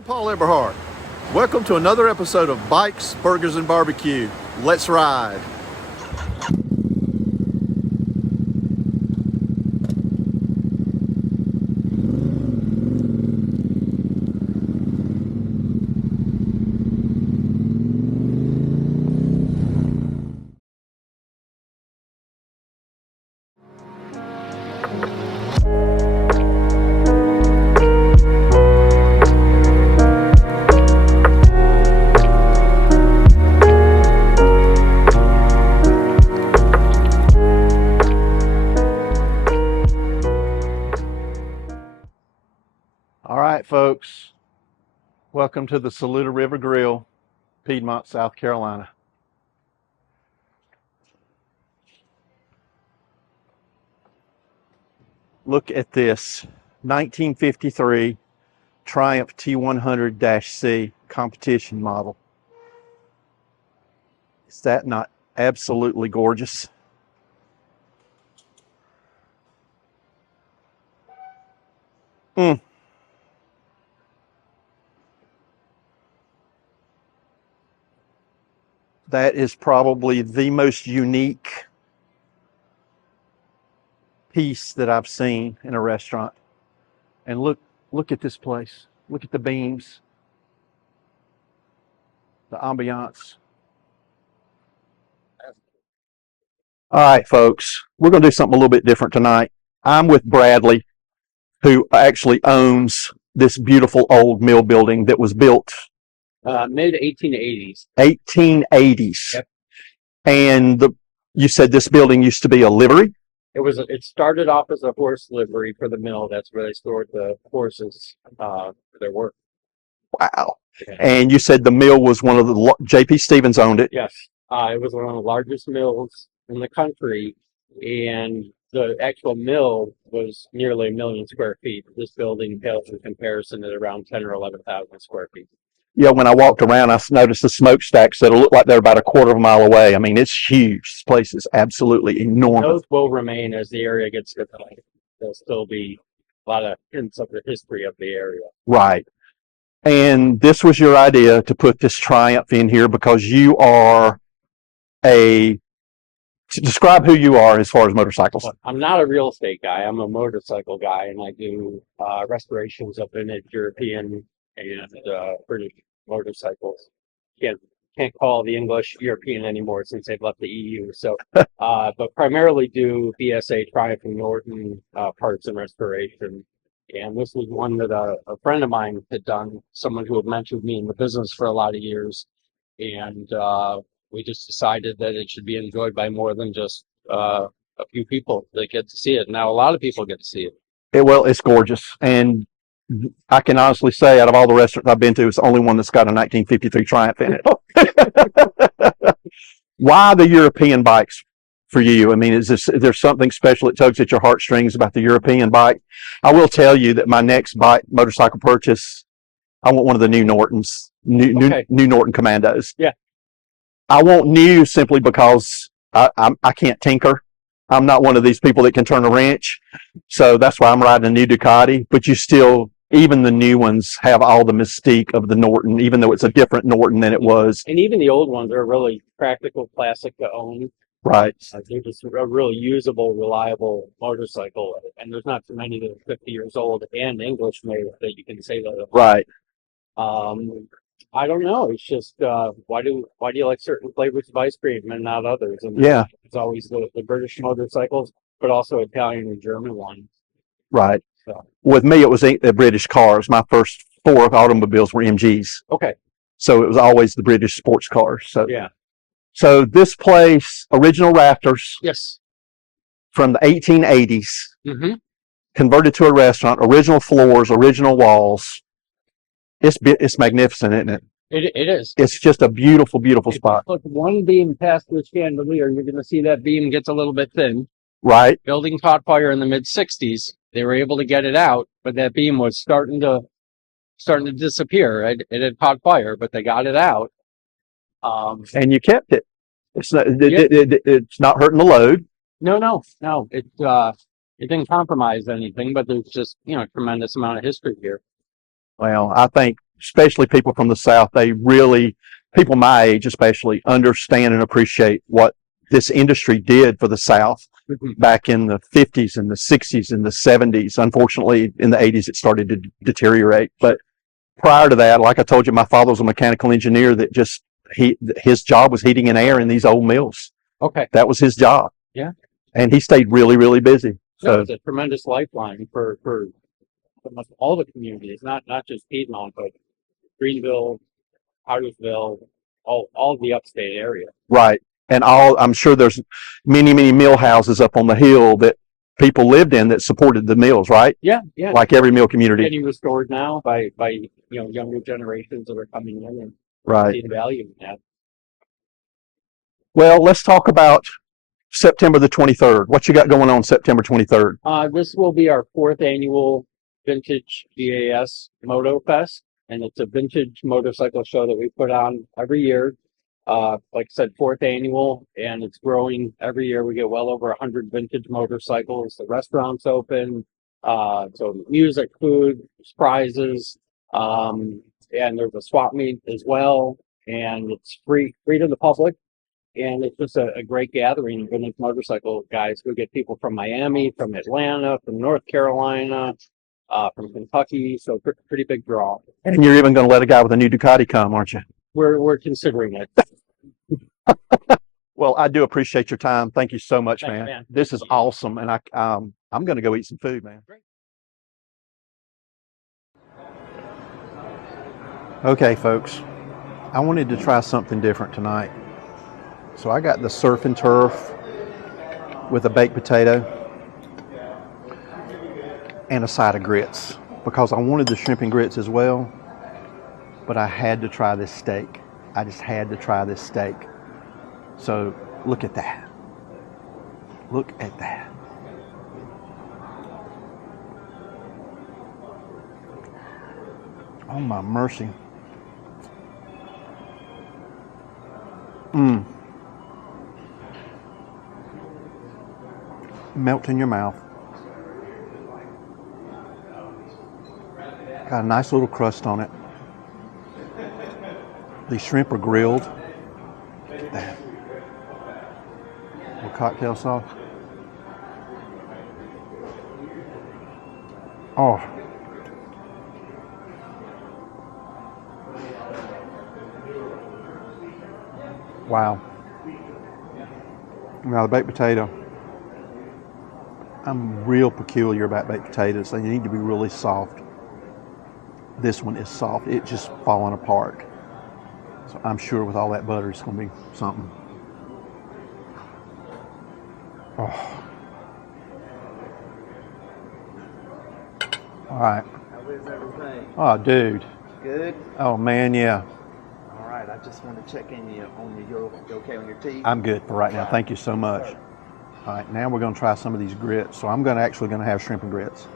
I'm Paul Eberhart. Welcome to another episode of Bikes, Burgers, and Barbecue. Let's ride. All right, folks. Welcome to the Saluda River Grill, Piedmont, South Carolina. Look at this 1953 Triumph T100-C competition model. Is that not absolutely gorgeous? That is probably the most unique piece that I've seen in a restaurant. And look at this place. Look at the beams, the ambiance. All right, folks, we're going to do something a little bit different tonight. I'm with Bradley, who actually owns this beautiful old mill building that was built mid 1880s. 1880s. Yep. And you said this building used to be a livery? It started off as a horse livery for the mill. That's where they stored the horses for their work. Wow. Yeah. And you said the mill was one of the, J.P. Stevens owned it? Yes. It was one of the largest mills in the country, and the actual mill was nearly 1 million square feet. This building pales in comparison at around 10 or 11,000 square feet. Yeah, when I walked around, I noticed the smokestacks that look like they're about a quarter of a mile away. I mean, it's huge. This place is absolutely enormous. Those will remain as the area gets developed. There'll still be a lot of hints of the history of the area. Right. And this was your idea to put this Triumph in here because you are to describe who you are as far as motorcycles. I'm not a real estate guy. I'm a motorcycle guy, and I do restorations of vintage European and British motorcycles. Can't call the English European anymore since they've left the EU. So, but primarily do BSA, Triumph, and Norton parts and restoration. And this was one that a friend of mine had done, someone who had mentored me in the business for a lot of years. And we just decided that it should be enjoyed by more than just a few people that get to see it. Now, a lot of people get to see it. Well, it's gorgeous. And I can honestly say out of all the restaurants I've been to, it's the only one that's got a 1953 Triumph in it. Why the European bikes for you? I mean, is there something special that tugs at your heartstrings about the European bike? I will tell you that my next motorcycle purchase, I want one of the new Nortons, new Norton Commandos. Yeah. I want new simply because I can't tinker. I'm not one of these people that can turn a wrench. So that's why I'm riding a new Ducati. But even the new ones have all the mystique of the Norton, even though it's a different Norton than it was. And even the old ones are really practical, classic to own. Right. They're just a really usable, reliable motorcycle. And there's not too many that are 50 years old and English made that you can say that. Right. I don't know. It's just why do you like certain flavors of ice cream and not others? And yeah, it's always the British motorcycles, but also Italian and German ones. Right. So. With me, it was the British cars. My first 4 automobiles were MGs. Okay. So it was always the British sports cars. So yeah. So this place, original rafters. Yes. From the 1880s. Mm-hmm. Converted to a restaurant. Original floors, original walls. It's magnificent, isn't it? It is. It's just a beautiful, beautiful spot. Look, one beam past the chandelier, you're going to see that beam gets a little bit thin. Right. Building caught fire in the mid '60s. They were able to get it out, but that beam was starting to disappear. It had caught fire, but they got it out. And you kept it. It's not. It's not hurting the load. No. It didn't compromise anything, but there's just tremendous amount of history here. Well, I think especially people from the South, people my age especially, understand and appreciate what this industry did for the South back in the 50s and the 60s and the 70s. Unfortunately, in the 80s, it started to deteriorate. But prior to that, like I told you, my father was a mechanical engineer that his job was heating and air in these old mills. Okay. That was his job. Yeah. And he stayed really, really busy. No, So it's a tremendous lifeline for almost all the communities, not just Piedmont, but Greenville, Cartersville, all the upstate area. right. And I'm sure there's many, many mill houses up on the hill that people lived in that supported the mills, right? Yeah, yeah. Like every mill community. Getting restored now by younger generations that are coming in and Right. see the value in that. Well, let's talk about September the 23rd. What you got going on September 23rd? This will be our 4th annual Vintage GAS Moto Fest, and it's a vintage motorcycle show that we put on every year. Like I said, 4th annual, and it's growing every year. We get well over 100 vintage motorcycles. The restaurant's open, so music, food, prizes, and there's a swap meet as well, and it's free to the public. And it's just a great gathering of vintage motorcycle guys. We get people from Miami, from Atlanta, from North Carolina, from Kentucky. So pretty big draw. And you're even going to let a guy with a new Ducati come, aren't you? We're considering it. Well, I do appreciate your time. Thank you so much, Thanks, man. man. This is awesome, and I'm going to go eat some food, man. Great. Okay, folks, I wanted to try something different tonight. So I got the surf and turf with a baked potato and a side of grits because I wanted the shrimp and grits as well, but I had to try this steak. I just had to try this steak. So look at that. Look at that. Oh my mercy. Melt in your mouth. Got a nice little crust on it. These shrimp are grilled. Look at that. Little cocktail sauce. Oh. Wow. Now the baked potato. I'm real peculiar about baked potatoes. They need to be really soft. This one is soft. It's just falling apart. So I'm sure with all that butter, it's going to be something. Oh. All right. How is everything? Oh, dude. Good? Oh, man, yeah. All right, I just want to check in on you. You okay on your teeth? I'm good for right now. Thank you so much. All right, now we're going to try some of these grits. So I'm actually going to have shrimp and grits.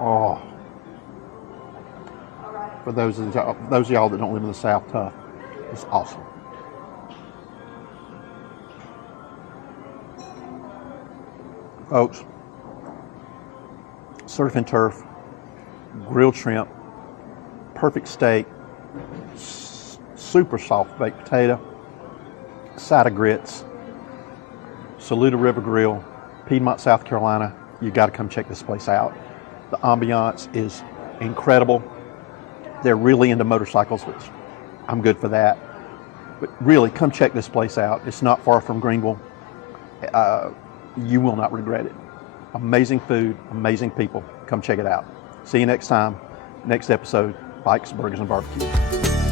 Oh. For those of y'all that don't live in the South, tough. It's awesome. Folks, surf and turf, grilled shrimp, perfect steak, super soft baked potato, side of grits, Saluda River Grill, Piedmont, South Carolina. You got to come check this place out. The ambiance is incredible. They're really into motorcycles, which I'm good for that. But really, come check this place out. It's not far from Greenville. You will not regret it. Amazing food, amazing people. Come check it out. See you next time. Next episode, Bikes, Burgers, and Barbecue.